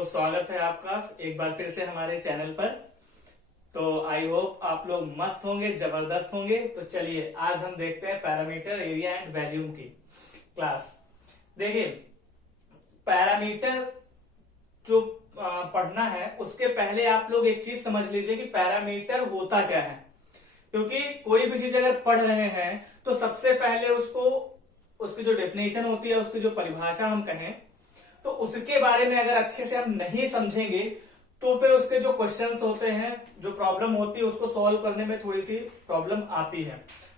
तो स्वागत है आपका एक बार फिर से हमारे चैनल पर। तो आई होप आप लोग मस्त होंगे, जबरदस्त होंगे। तो चलिए आज हम देखते हैं पैरामीटर, एरिया एंड वॉल्यूम की क्लास। देखिए पैरामीटर जो पढ़ना है उसके पहले आप लोग एक चीज समझ लीजिए कि पैरामीटर होता क्या है। क्योंकि कोई भी चीज अगर पढ़ रहे हैं तो सबसे पहले उसकी जो डेफिनेशन होती है, उसकी जो परिभाषा हम कहें, तो उसके बारे में अगर अच्छे से हम नहीं समझेंगे तो फिर उसके जो क्वेश्चंस होते हैं, जो प्रॉब्लम होती है, उसको सॉल्व करने में थोड़ी सी प्रॉब्लम आती है।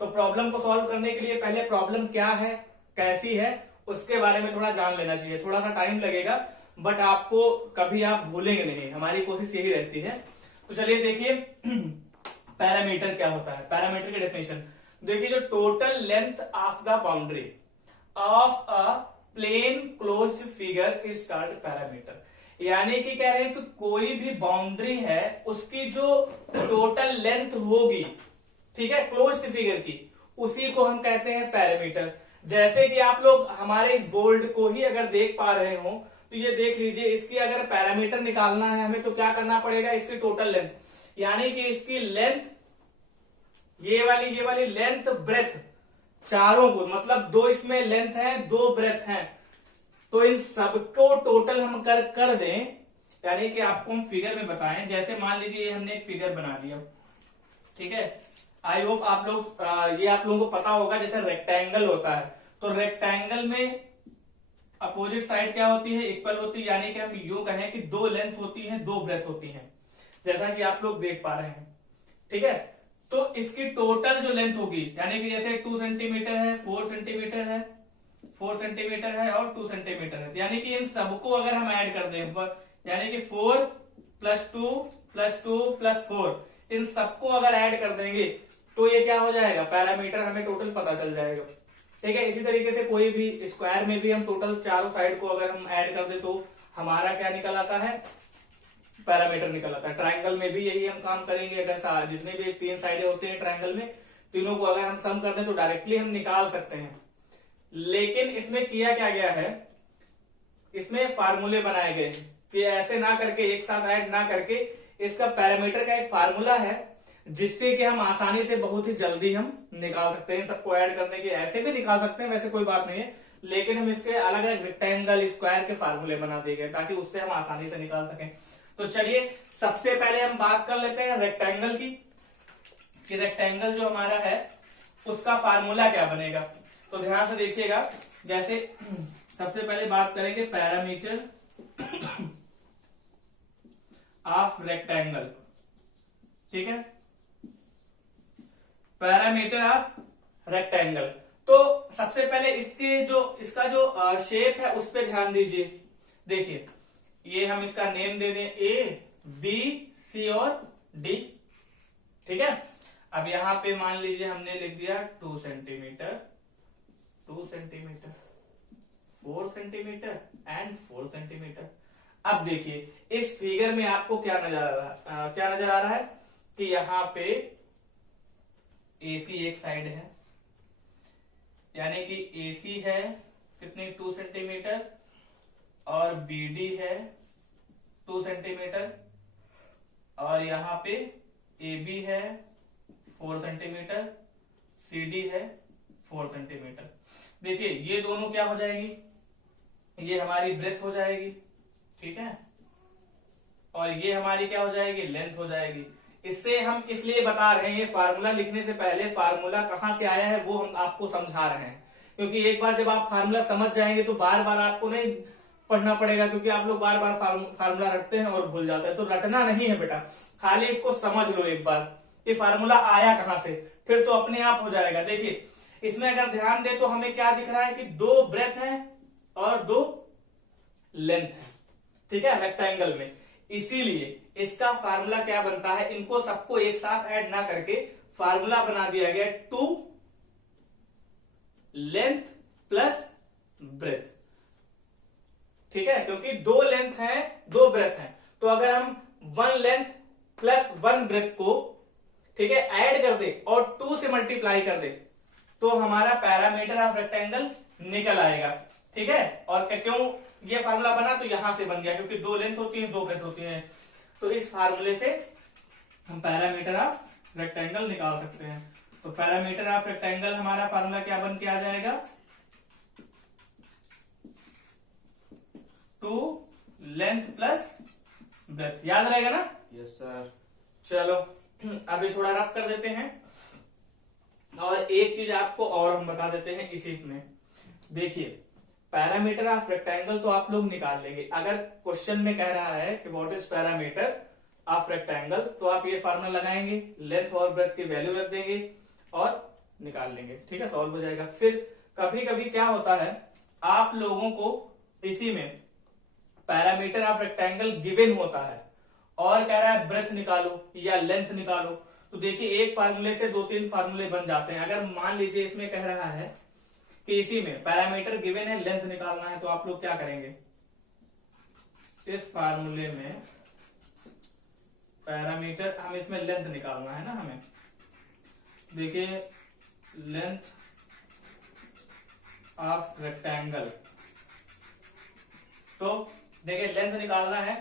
तो प्रॉब्लम को सॉल्व करने के लिए पहले प्रॉब्लम क्या है, कैसी है, उसके बारे में थोड़ा जान लेना चाहिए। थोड़ा सा टाइम लगेगा बट आपको कभी आप भूलेंगे नहीं, हमारी कोशिश यही रहती है। तो चलिए देखिए पैरामीटर क्या होता है। पैरामीटर की डेफिनेशन देखिए, जो total length of the boundary of a plane closed figure is called parameter. यानी कि कह रहे हैं कि कोई भी बाउंड्री है उसकी जो टोटल लेंथ होगी, ठीक है, क्लोज्ड फिगर की, उसी को हम कहते हैं पैरामीटर। जैसे कि आप लोग हमारे इस बोर्ड को ही अगर देख पा रहे हो तो ये देख लीजिए, इसकी अगर पैरामीटर निकालना है हमें तो क्या करना पड़ेगा, इसकी टोटल लेंथ, यानी कि इसकी लेंथ, ये वाली लेंथ, ब्रेथ, चारों को, मतलब दो इसमें लेंथ है, दो ब्रेथ है, तो इन सबको टोटल हम कर दें, यानी कि आपको हम फिगर में बताएं। जैसे मान लीजिए हमने एक फिगर बना लिया, ठीक है। आई होप आप लोग ये आप लोगों को पता होगा, जैसे रेक्टेंगल होता है तो रेक्टेंगल में अपोजिट साइड क्या होती है, इक्वल होती है। यानी कि हम यूं कहें कि दो लेंथ होती है, दो ब्रेथ होती है, जैसा कि आप लोग देख पा रहे हैं, ठीक है। तो इसकी टोटल जो लेंथ होगी, यानी कि जैसे 2 सेंटीमीटर है, 4 सेंटीमीटर है, 4 सेंटीमीटर है और 2 सेंटीमीटर है, यानी कि इन सबको अगर हम ऐड कर दें, यानी कि 4 + 2 + 2 + 4, इन सबको अगर ऐड कर देंगे तो ये क्या हो जाएगा, पैरामीटर हमें टोटल पता चल जाएगा, ठीक है। इसी तरीके से कोई भी स्क्वायर में भी हम टोटल चारों साइड को अगर हम ऐड कर दे तो हमारा क्या निकल आता है, पैरामीटर निकल आता है। ट्रायंगल में भी यही हम काम करेंगे। अगर जितने भी 3 साइडें होते हैं ट्रायंगल में, तीनों को अगर हम सम कर दें तो डायरेक्टली हम निकाल सकते हैं। लेकिन इसमें किया क्या गया है, इसमें फार्मूले बनाए गए हैं कि ऐसे ना करके, एक साथ ऐड ना करके, इसका पैरामीटर का एक फार्मूला है जिससे कि हम आसानी से बहुत ही जल्दी हम निकाल सकते हैं। सबको ऐड करने के ऐसे भी निकाल सकते हैं, वैसे कोई बात नहीं है, लेकिन हम इसके अलग अलग रेक्टेंगल, स्क्वायर के फार्मूले बना दिए गए ताकि उससे हम आसानी से निकाल सकें। तो चलिए सबसे पहले हम बात कर लेते हैं रेक्टेंगल की, कि रेक्टेंगल जो हमारा है उसका फार्मूला क्या बनेगा। तो ध्यान से देखिएगा, जैसे सबसे पहले बात करेंगे पैरामीटर ऑफ रेक्टेंगल, ठीक है, पैरामीटर ऑफ रेक्टेंगल। तो सबसे पहले इसका जो शेप है उस पर ध्यान दीजिए। देखिए ये हम इसका नेम दे दें A, B, C और D, ठीक है। अब यहां पे मान लीजिए हमने लिख दिया 2 centimetre, 2 centimetre, 4 centimetre and 4 centimetre. अब देखिए इस फिगर में आपको क्या नजर आ रहा है कि यहाँ पे AC एक साइड है, यानी कि AC है कितनी, 2 सेंटीमीटर, और BD है 2 सेंटीमीटर, और यहाँ पे AB है 4 सेंटीमीटर, CD है 4 सेंटीमीटर। देखिए ये दोनों क्या हो जाएगी, ये हमारी ब्रेथ हो जाएगी, ठीक है, और ये हमारी क्या हो जाएगी, लेंथ हो जाएगी। इससे हम इसलिए बता रहे हैं, ये फार्मूला लिखने से पहले फार्मूला कहां से आया है वो हम आपको समझा रहे हैं, क्योंकि एक बार जब आप फार्मूला समझ जाएंगे तो बार बार आपको नहीं पढ़ना पड़ेगा, क्योंकि आप लोग बार बार फार्मूला रटते हैं और भूल जाते हैं। तो रटना नहीं है बेटा, खाली इसको समझ लो एक बार, ये फार्मूला आया कहां से, फिर तो अपने आप हो जाएगा। देखिए इसमें अगर ध्यान दे तो हमें क्या दिख रहा है कि 2 ब्रेथ है और 2 लेंथ है, ठीक है, रेक्टेंगल में। इसीलिए इसका फार्मूला क्या बनता है, इनको सबको एक साथ ऐड ना करके फार्मूला बना दिया गया 2 लेंथ प्लस ब्रेथ, ठीक है, क्योंकि 2 लेंथ है, 2 ब्रेथ है। तो अगर हम 1 लेंथ प्लस 1 ब्रेथ को, ठीक है, ऐड कर दे और 2 से मल्टीप्लाई कर दे तो हमारा पैरामीटर ऑफ रेक्टेंगल निकल आएगा, ठीक है। और क्यों ये फार्मूला बना तो यहां से बन गया, क्योंकि दो लेंथ होती है, दो ब्रेथ होती है। तो इस फार्मूले से हम पैरामीटर ऑफ रेक्टेंगल निकाल सकते हैं। तो पैरामीटर ऑफ रेक्टेंगल हमारा फार्मूला क्या बन के आ जाएगा, 2 लेंथ प्लस ब्रेथ। याद रहेगा ना? Yes sir. चलो अभी थोड़ा रफ कर देते हैं, और एक चीज आपको और हम बता देते हैं इसी में। देखिए, पैरामीटर ऑफ रेक्टेंगल तो आप लोग निकाल लेंगे। अगर क्वेश्चन में कह रहा है कि what is parameter of rectangle, तो आप ये फार्मूला लगाएंगे, लेंथ और ब्रेथ की वैल्यू रख देंगे और निकाल लेंगे। ठीक है, सॉल्व हो जाएगा। फिर कभी कभी क्या होता है, आप लोगों को इसी में पैरामीटर ऑफ रेक्टेंगल गिवन होता है और कह रहा है ब्रेथ निकालो या लेंथ निकालो। तो देखिए, एक फार्मूले से 2-3 फार्मूले बन जाते हैं। अगर मान लीजिए इसमें कह रहा है कि इसी में पैरामीटर गिवन है, लेंथ निकालना है, तो आप लोग क्या करेंगे, इस फार्मूले में पैरामीटर, हम इसमें लेंथ निकालना है ना हमें। देखिए, लेंथ ऑफ रेक्टेंगल, तो देखिए लेंथ निकालना है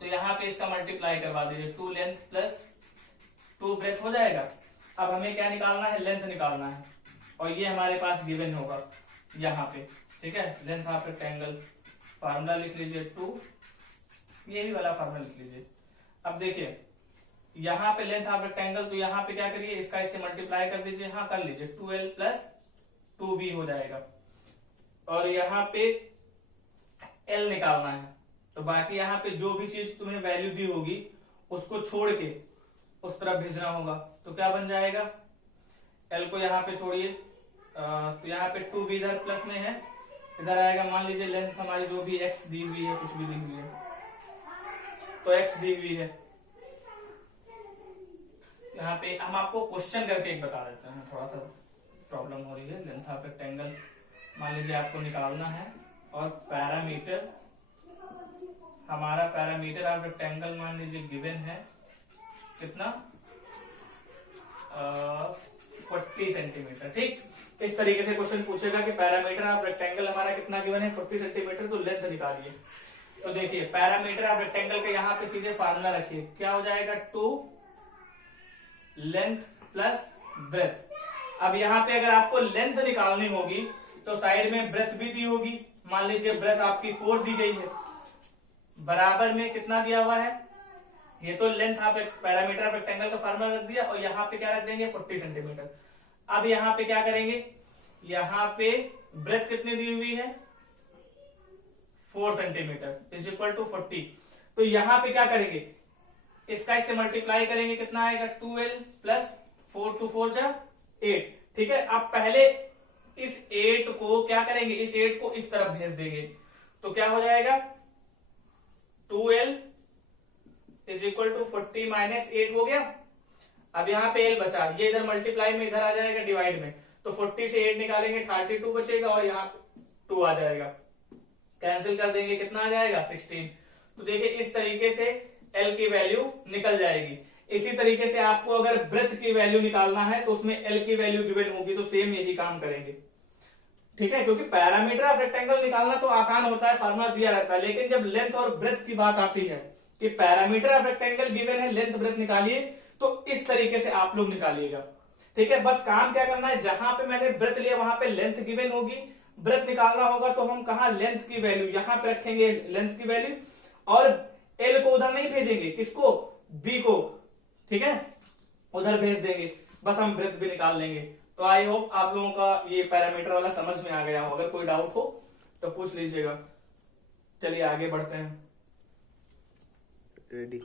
तो यहां पे इसका मल्टीप्लाई करवा दीजिए, 2 लेंथ प्लस 2 ब्रेथ हो जाएगा। अब हमें क्या निकालना है, लेंथ निकालना है, और ये हमारे पास गिवन होगा यहाँ पे। ठीक है, लेंथ ऑफ रेक्टेंगल फार्मूला लिख लीजिए 2, ये भी वाला फार्मूला लिख लीजिए। अब देखिए, यहाँ पे लेंथ ऑफ रेक्टेंगल, तो यहाँ पे क्या करिए, इसका इससे मल्टीप्लाई कर दीजिए। हाँ, कर लीजिए, 2l प्लस 2b हो जाएगा, और यहाँ पे l निकालना है। तो बाकी यहाँ पे जो भी चीज तुम्हें वैल्यू दी होगी उसको छोड़ के उस तरफ भेजना होगा। तो क्या बन जाएगा, l को यहाँ पे छोड़िए, तो यहाँ पे 2b इधर प्लस में है, इधर आएगा। मान लीजिए लेंथ हमारी जो भी x दी हुई है, कुछ भी दी हुई है, तो x दी हुई है। यहाँ पे हम आपको क्वेश्चन करके एक बता देते हैं, थोड़ा सा प्रॉब्लम हो रही है। लेंथ ऑफ रेक्टेंगल मान लीजिए आपको निकालना है, और पैरामीटर, हमारा पैरामीटर ऑफ रेक्टेंगल मान लीजिए गिवन है कितना, 40 सेंटीमीटर। ठीक, इस तरीके से क्वेश्चन पूछेगा कि पैरामीटर ऑफ रेक्टेंगल हमारा कितना गिवन है, 40 सेंटीमीटर, तो लेंथ निकालिए। तो देखिए, पैरामीटर ऑफ रेक्टेंगल के यहाँ पे सीधे फार्मूला रखिए, क्या हो जाएगा, 2 लेंथ प्लस ब्रेथ। अब यहाँ पे अगर आपको लेंथ निकालनी होगी तो साइड में ब्रेथ भी दी होगी। मान लीजिए ब्रेथ आपकी 4 दी गई है, बराबर में कितना दिया हुआ है, ये तो लेंथ आप पैरामीटर ऑफ रेक्टेंगल का फार्मूला रख दिया, और यहाँ पे क्या रख देंगे, 40 सेंटीमीटर। अब यहाँ पे क्या करेंगे, यहाँ पे ब्रेथ कितनी दी हुई है, 4 सेंटीमीटर इज इक्वल टू 40। तो यहाँ पे क्या करेंगे, इसका इससे मल्टीप्लाई करेंगे, कितना आएगा, 2l प्लस 4 2 4 जा 8। ठीक है, अब पहले इस 8 को क्या करेंगे, इस 8 को इस तरफ भेज देंगे, तो क्या हो जाएगा, 2l is equal to 40 minus 8 हो गया। अब यहाँ पे l बचा, ये इधर मल्टीप्लाई में इधर आ जाएगा डिवाइड में, तो 40 से 8 निकालेंगे 32 बचेगा, और यहाँ 2 आ जाएगा, कैंसिल कर देंगे, कितना आ जाएगा, 16। तो देखिए, इस तरीके से l की वैल्यू निकल जाएगी। इसी तरीके से आपको अगर ब्रेथ की वैल्यू निकालना है तो उसमें l की वैल्यू गिवन होगी, तो सेम यही काम करेंगे। ठीक है, क्योंकि पैरामीटर ऑफ रेक्टेंगल निकालना तो आसान होता है, फार्मूला दिया रहता है, लेकिन जब लेंथ और ब्रेथ की बात आती है कि पैरामीटर ऑफ रेक्टेंगल गिवन है, लेंथ ब्रेथ निकालिए, तो इस तरीके से आप लोग निकालिएगा। ठीक है, बस काम क्या करना है, जहां पे मैंने ब्रेथ लिया वहां पे लेंथ गिवन होगी, ब्रेथ निकालना होगा तो हम कहा लेंथ की वैल्यू यहां पे रखेंगे, लेंथ की वैल्यू, और एल को उधर नहीं भेजेंगे, किसको, बी को। ठीक है, उधर भेज देंगे, बस हम ब्रेथ भी निकाल लेंगे। तो आई होप आप लोगों का ये पैरामीटर वाला समझ में आ गया हो। अगर कोई डाउट हो तो पूछ लीजिएगा। चलिए आगे बढ़ते हैं। रेडी।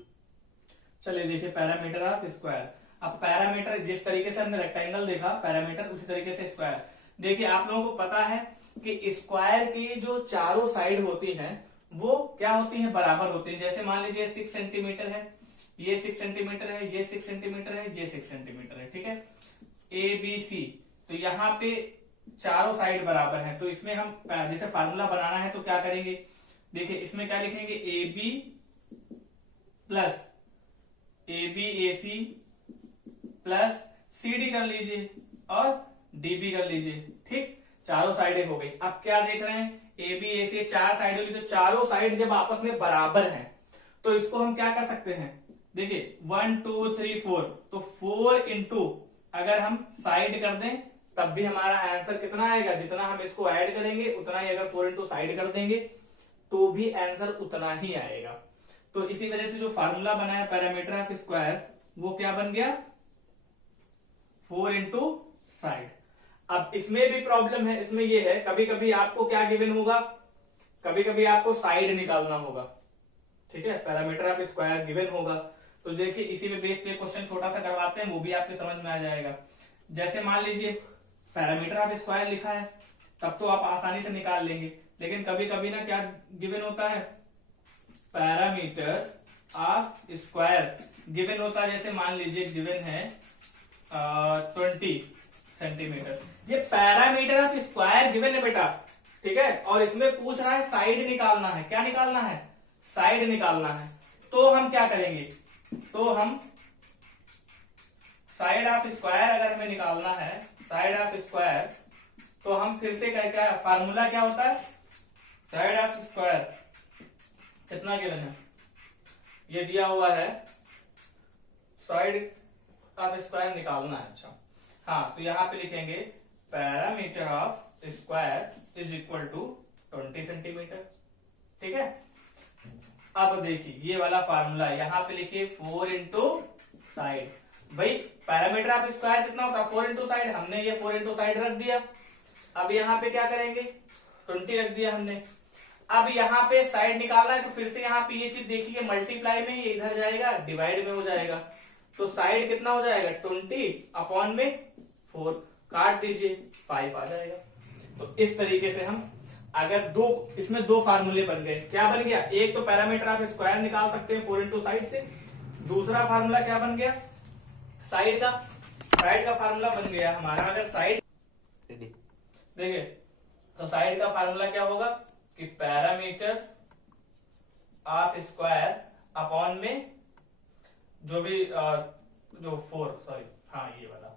चलिए देखिए, पैरामीटर ऑफ स्क्वायर। अब पैरामीटर, जिस तरीके से हमने रेक्टेंगल देखा पैरामीटर, उसी तरीके से स्क्वायर। देखिए, आप लोगों को पता है कि स्क्वायर की जो चारों साइड होती हैं वो क्या होती हैं, बराबर होती हैं। जैसे मान लीजिए 6 सेंटीमीटर है, ये 6 सेंटीमीटर है, ये 6 सेंटीमीटर है, ये 6 सेंटीमीटर है। ठीक है, ए बी सी, तो यहाँ पे चारों साइड बराबर है। तो इसमें हम जैसे फार्मूला बनाना है तो क्या करेंगे, देखिए इसमें क्या लिखेंगे, A B plus A B A C plus C D कर लीजिए और डी बी कर लीजिए। ठीक, चारों साइडें हो गई। अब क्या देख रहे हैं, ए बी ए सी चार साइड होगी, तो चारों साइड जब आपस में बराबर हैं तो इसको हम क्या कर सकते हैं, देखिए 1 2 3 4, तो 4 इंटू अगर हम साइड कर दें तब भी हमारा आंसर कितना आएगा, जितना हम इसको ऐड करेंगे उतना ही, अगर 4 इंटू साइड कर देंगे तो भी आंसर उतना ही आएगा। तो इसी वजह से जो फार्मूला बना है पैरामीटर ऑफ स्क्वायर वो क्या बन गया, 4 इंटू साइड। अब इसमें भी प्रॉब्लम है, इसमें ये है कभी कभी आपको क्या गिवन होगा, कभी कभी आपको साइड निकालना होगा, ठीक है, पैरामीटर ऑफ स्क्वायर गिवन होगा। तो देखिए इसी में बेस पे क्वेश्चन छोटा सा करवाते हैं, वो भी आपके समझ में आ जाएगा। जैसे मान लीजिए पैरामीटर ऑफ स्क्वायर लिखा है तब तो आप आसानी से निकाल लेंगे, लेकिन कभी कभी ना क्या गिवन होता है, पैरामीटर ऑफ स्क्वायर गिवन होता है। जैसे मान लीजिए गिवन है 20 सेंटीमीटर, ये पैरामीटर ऑफ स्क्वायर गिवन है बेटा, ठीक है, और इसमें पूछ रहा है साइड निकालना है, क्या निकालना है, साइड निकालना है। तो हम क्या करेंगे, तो हम साइड ऑफ स्क्वायर अगर हमें निकालना है, साइड ऑफ स्क्वायर, तो हम फिर से क्या फार्मूला क्या होता है, साइड ऑफ स्क्वायर कितना गिवन है, ये दिया हुआ है, साइड ऑफ स्क्वायर निकालना है। अच्छा हाँ, तो यहां पे लिखेंगे parameter of square is equal to 20 centimetre, ठीक है। अब देखिए ये वाला फार्मूला यहां पे लिखिए 4 इंटू साइड, भाई पैरामीटर ऑफ स्क्वायर कितना होता है 4 इंटू साइड, हमने ये 4 इंटू साइड रख दिया। अब यहाँ पे क्या करेंगे, 20 रख दिया हमने। अब यहाँ पे साइड निकालना है तो फिर से यहाँ पे ये चीज देखिए मल्टीप्लाई में, ये इधर जाएगा डिवाइड में हो जाएगा, तो साइड कितना हो जाएगा 20 अपॉन में 4, काट दीजिए 5 आ जाएगा। तो इस तरीके से हम अगर इसमें दो फार्मूले बन गए, क्या बन गया, एक तो पैरामीटर ऑफ स्क्वायर निकाल सकते हैं 4 इंटू साइड से, दूसरा फार्मूला क्या बन गया, साइड का फार्मूला बन गया हमारा। अगर साइड देखिए तो साइड का फार्मूला क्या होगा कि पैरामीटर ऑफ स्क्वायर अपॉन में जो भी जो 4 सॉरी हाँ ये वाला,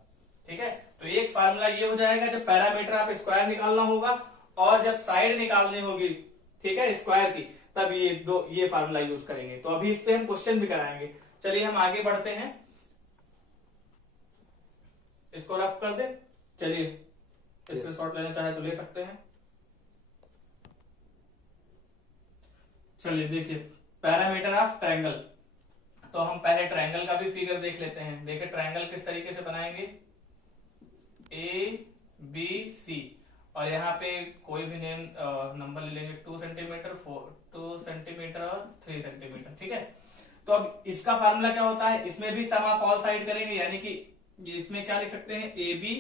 ठीक है। तो एक फार्मूला ये हो जाएगा जब पैरामीटर ऑफ स्क्वायर निकालना होगा, और जब साइड निकालनी होगी, ठीक है, स्क्वायर की, तब ये फार्मूला यूज करेंगे। तो अभी इस पे हम क्वेश्चन भी कराएंगे। चलिए हम आगे बढ़ते हैं, इसको रफ कर दे, चलिए इसको शॉर्ट लेना चाहे तो ले सकते हैं। चलिए देखिए पैरामीटर ऑफ ट्रायंगल, तो हम पहले ट्रायंगल का भी फिगर देख लेते हैं। देखिए ट्रायंगल किस तरीके से बनाएंगे, ए बी सी, और यहाँ पे कोई भी नेम नंबर ले लेंगे, 2 सेंटीमीटर 2 सेंटीमीटर और 3 सेंटीमीटर, ठीक है। तो अब इसका फार्मूला क्या होता है, इसमें भी सम ऑफ ऑल साइड करेंगे, यानी कि इसमें क्या लिख सकते हैं, A B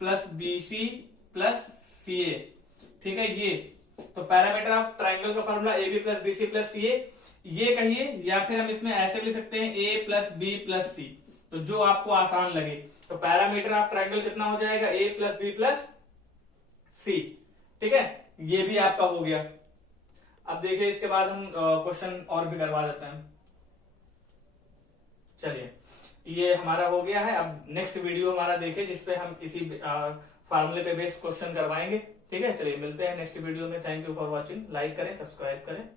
plus B C plus C A, ठीक है। ये तो पैरामीटर ऑफ ट्राइंगल का formula A B plus B C plus C A, ये कहिए, या फिर हम इसमें ऐसे लिख सकते हैं ए प्लस बी प्लस सी, तो जो आपको आसान लगे। तो पैरामीटर ऑफ ट्राइंगल कितना हो जाएगा, ए प्लस बी प्लस सी, ठीक है, ये भी आपका हो गया। अब देखिए इसके बाद हम क्वेश्चन और भी करवा देते हैं। चलिए ये हमारा हो गया है। अब नेक्स्ट वीडियो हमारा देखिए जिसपे हम इसी फार्मूले पे बेस्ड क्वेश्चन करवाएंगे, ठीक है। चलिए मिलते हैं नेक्स्ट वीडियो में। Thank you for watching, like करें, सब्सक्राइब करें।